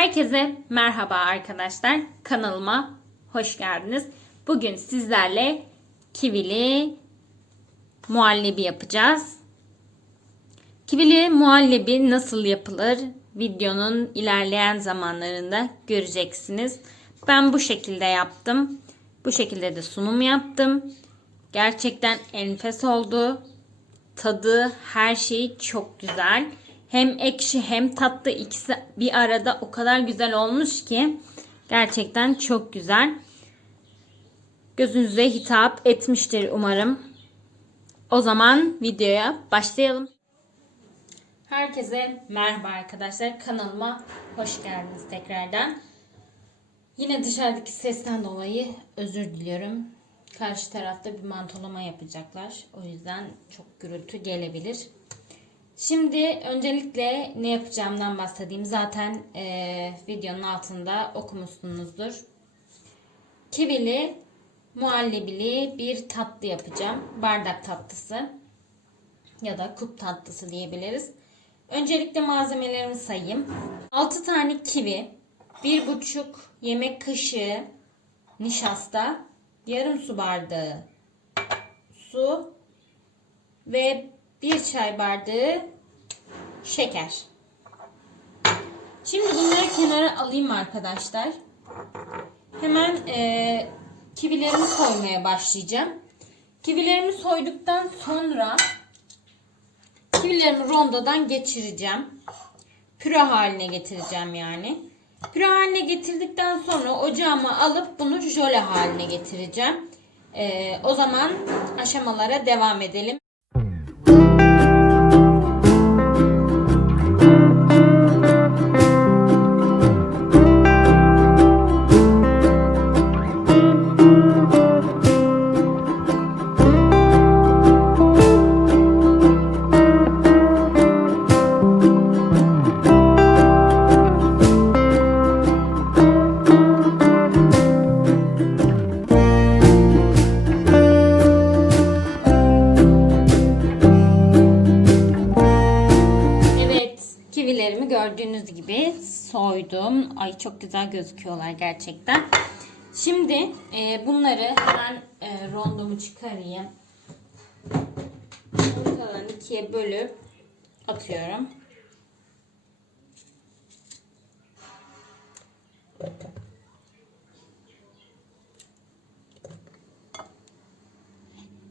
Herkese merhaba arkadaşlar. Kanalıma hoş geldiniz. Bugün sizlerle kivili muhallebi yapacağız. Kivili muhallebi nasıl yapılır? Videonun ilerleyen zamanlarında göreceksiniz. Ben bu şekilde yaptım. Bu şekilde de sunum yaptım. Gerçekten enfes oldu. Tadı, her şeyi çok güzel. Hem ekşi hem tatlı ikisi bir arada o kadar güzel olmuş ki gerçekten çok güzel. Gözünüze hitap etmiştir umarım. O zaman videoya başlayalım. Herkese merhaba arkadaşlar. Kanalıma hoş geldiniz tekrardan. Yine dışarıdaki sesten dolayı özür diliyorum. Karşı tarafta bir mantolama yapacaklar. O yüzden çok gürültü gelebilir. Şimdi öncelikle ne yapacağımdan bahsedeyim. Zaten e, videonun altında okumuşsunuzdur. Kivili, muhallebili bir tatlı yapacağım. Bardak tatlısı ya da kup tatlısı diyebiliriz. Öncelikle malzemelerimi sayayım. 6 tane kivi, 1,5 yemek kaşığı nişasta, yarım su bardağı su ve 1 çay bardağı şeker. Şimdi bunları kenara alayım arkadaşlar. Hemen e, kivilerimi soymaya başlayacağım. Kivilerimi soyduktan sonra kivilerimi rondodan geçireceğim. Püre haline getireceğim yani. Püre haline getirdikten sonra ocağıma alıp bunu jöle haline getireceğim. E, o zaman aşamalara devam edelim. Soydum. Ay çok güzel gözüküyorlar gerçekten. Şimdi e, bunları hemen e, rondomu çıkarayım. Ortalarını ikiye bölüp atıyorum.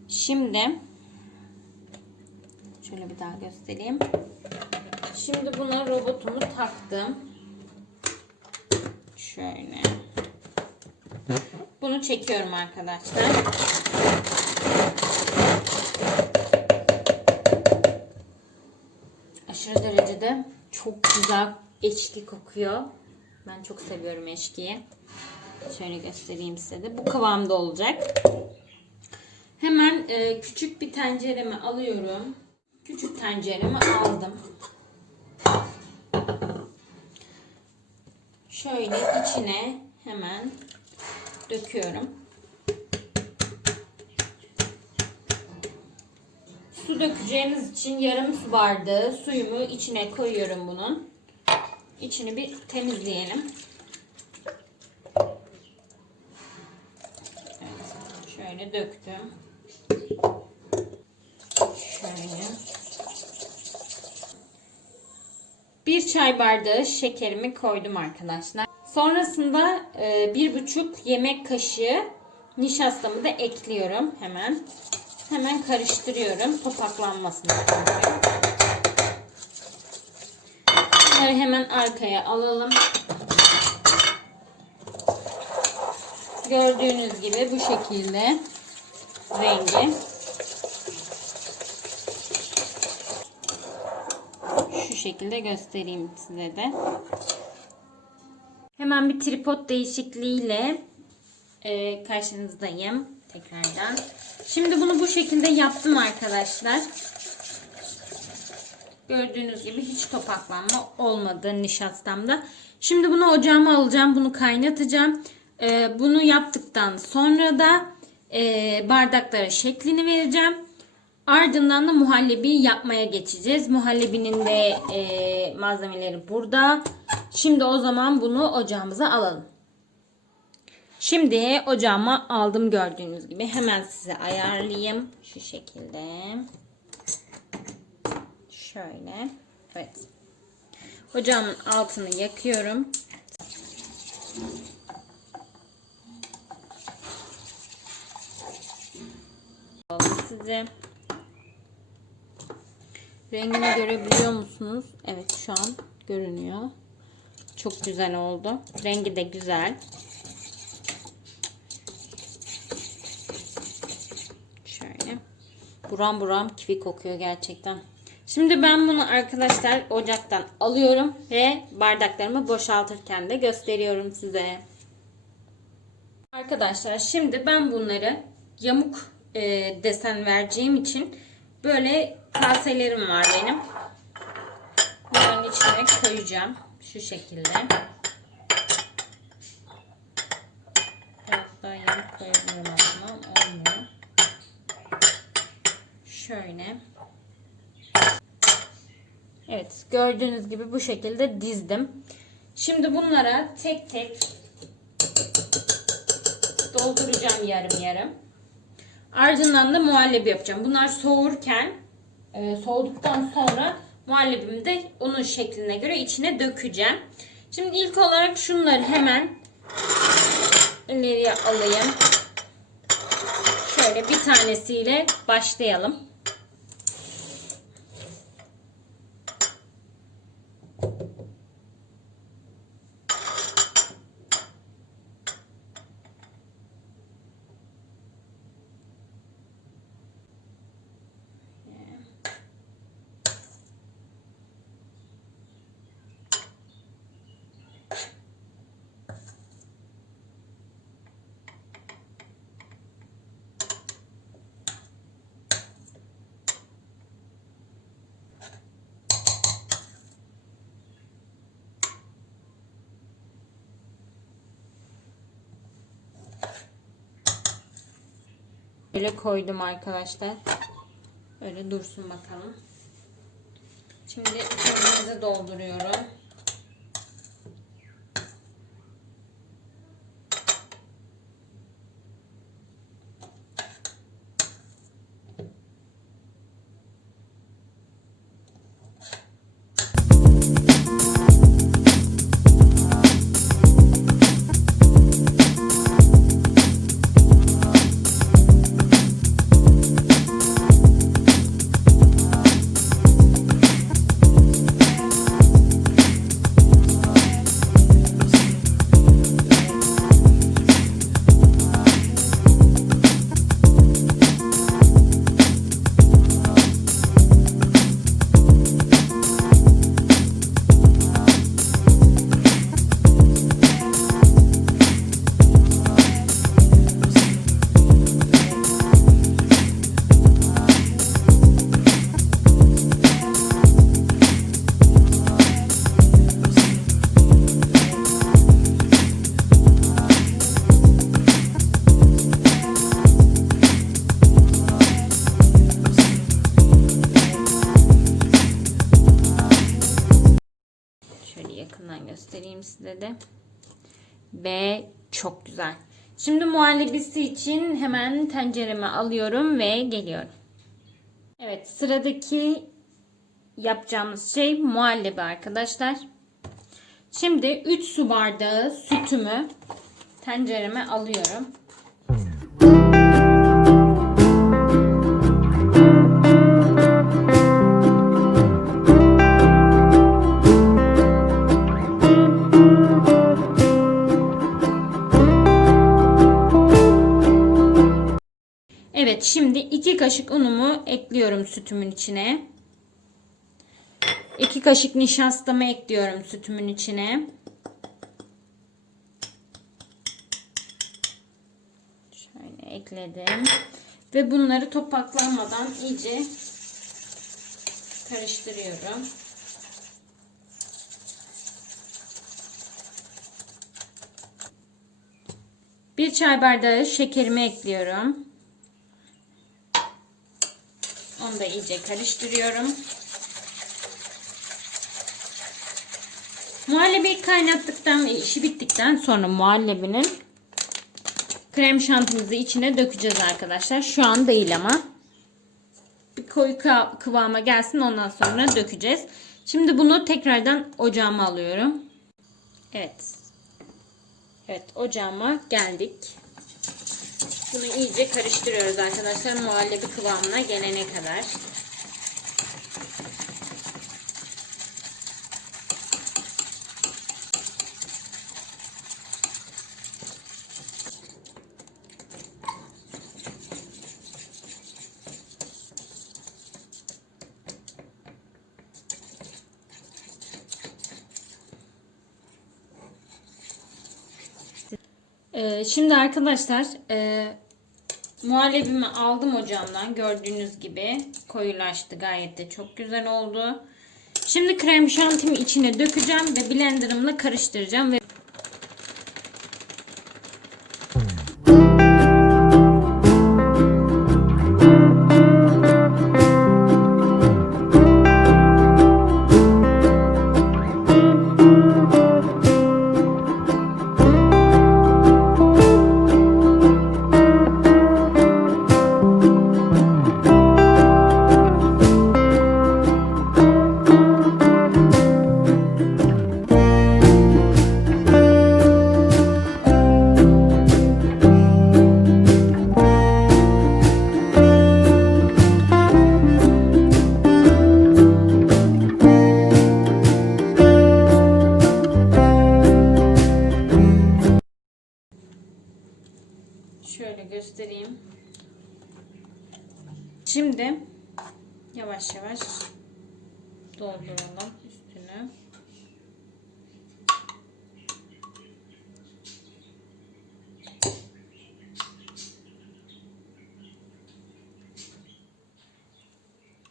Şimdi şöyle bir daha göstereyim. Şimdi buna robotumu taktım. Şöyle. Bunu çekiyorum arkadaşlar. Aşırı derecede çok güzel eşki kokuyor. Ben çok seviyorum eşkiyi. Şöyle göstereyim size de. Bu kıvamda olacak. Hemen e, küçük bir tenceremi alıyorum. Küçük tenceremi aldım. Şöyle içine hemen döküyorum. Su dökeceğimiz için yarım su bardağı suyumu içine koyuyorum bunun. İçini bir temizleyelim. Evet, şöyle döktüm. Şöyle. Bir çay bardağı şekerimi koydum arkadaşlar. Sonrasında e, bir buçuk yemek kaşığı nişastamı da ekliyorum hemen. Hemen karıştırıyorum topaklanmasın. çünkü. Bunları hemen arkaya alalım. Gördüğünüz gibi bu şekilde rengi. Şekilde göstereyim size de. Hemen bir tripod değişikliğiyle e, karşınızdayım tekrardan. Şimdi bunu bu şekilde yaptım arkadaşlar. Gördüğünüz gibi hiç topaklanma olmadı nişastamda. Şimdi bunu ocağıma alacağım. Bunu kaynatacağım. E, bunu yaptıktan sonra da e, bardaklara şeklini vereceğim. Ardından da muhallebi yapmaya geçeceğiz. Muhallebinin de e, malzemeleri burada. Şimdi o zaman bunu ocağımıza alalım. Şimdi ocağıma aldım gördüğünüz gibi. Hemen size ayarlayayım. Şu şekilde. Şöyle. Evet. Ocağımın altını yakıyorum. Size. Rengini görebiliyor musunuz? Evet şu an görünüyor. Çok güzel oldu. Rengi de güzel. Şöyle. Buram buram kivi kokuyor gerçekten. Şimdi ben bunu arkadaşlar ocaktan alıyorum ve bardaklarımı boşaltırken de gösteriyorum size. Arkadaşlar şimdi ben bunları yamuk e, desen vereceğim için böyle kaselerim var benim. Bunların içine koyacağım. Şu şekilde. Biraz daha yamuk koyabilirim aslında. Olmuyor. Şöyle. Evet gördüğünüz gibi bu şekilde dizdim. Şimdi bunlara tek tek dolduracağım yarım yarım. Ardından da muhallebi yapacağım. Bunlar soğurken e, soğuduktan sonra muhallebimi de onun şekline göre içine dökeceğim. Şimdi ilk olarak şunları hemen ileriye alayım. Şöyle bir tanesiyle başlayalım. Böyle koydum arkadaşlar. Öyle dursun bakalım. Şimdi kendimize dolduruyorum. Ve çok güzel. Şimdi muhallebisi için hemen tencereme alıyorum ve geliyorum. Evet sıradaki yapacağımız şey muhallebi arkadaşlar. Şimdi 3 su bardağı sütümü tencereme alıyorum. Evet şimdi 2 kaşık unumu ekliyorum sütümün içine. 2 kaşık nişastamı ekliyorum sütümün içine. Şöyle ekledim. Ve bunları topaklanmadan iyice karıştırıyorum. Bir çay bardağı şekerimi ekliyorum. Onu da iyice karıştırıyorum. Muhallebi kaynattıktan işi bittikten sonra muhallebinin krem şantimizi içine dökeceğiz arkadaşlar. Şu an değil ama. Bir koyu kıva- kıvama gelsin ondan sonra dökeceğiz. Şimdi bunu tekrardan ocağıma alıyorum. Evet. Evet ocağıma geldik. Bunu iyice karıştırıyoruz arkadaşlar muhallebi kıvamına gelene kadar. Ee, şimdi arkadaşlar e, muhallebimi aldım ocağımdan. Gördüğünüz gibi koyulaştı. Gayet de çok güzel oldu. Şimdi krem şantimi içine dökeceğim ve blenderımla karıştıracağım ve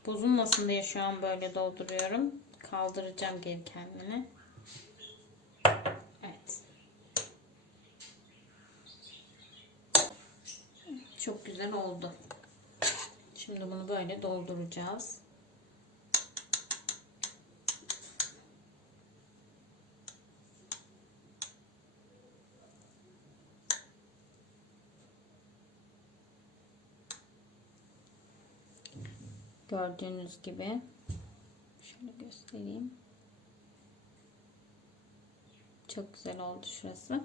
Bozulmasın diye şu an böyle dolduruyorum. Kaldıracağım geri kendini. Evet. Çok güzel oldu. Şimdi bunu böyle dolduracağız. Gördüğünüz gibi şöyle göstereyim. Çok güzel oldu şurası.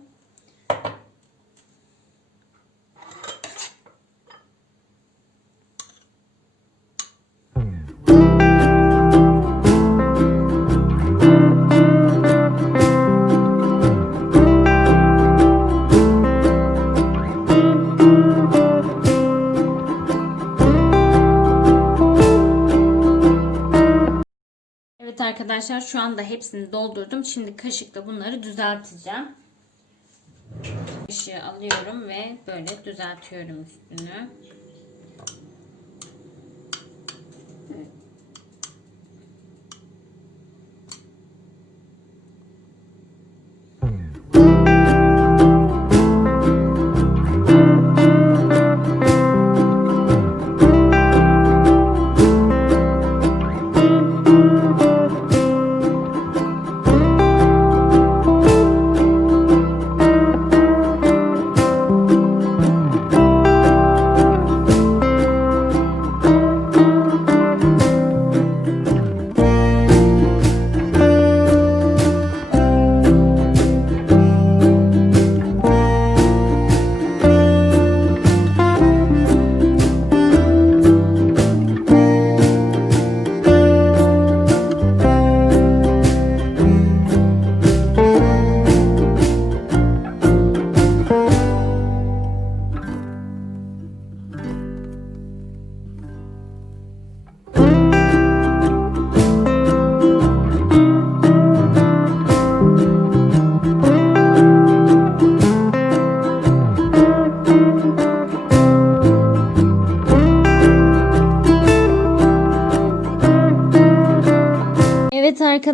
Arkadaşlar şu anda hepsini doldurdum. Şimdi kaşıkla bunları düzelteceğim. Kaşığı alıyorum ve böyle düzeltiyorum üstünü.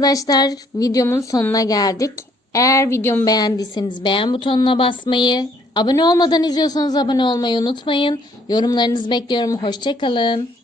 Arkadaşlar videomun sonuna geldik. Eğer videomu beğendiyseniz beğen butonuna basmayı, abone olmadan izliyorsanız abone olmayı unutmayın. Yorumlarınızı bekliyorum. Hoşçakalın.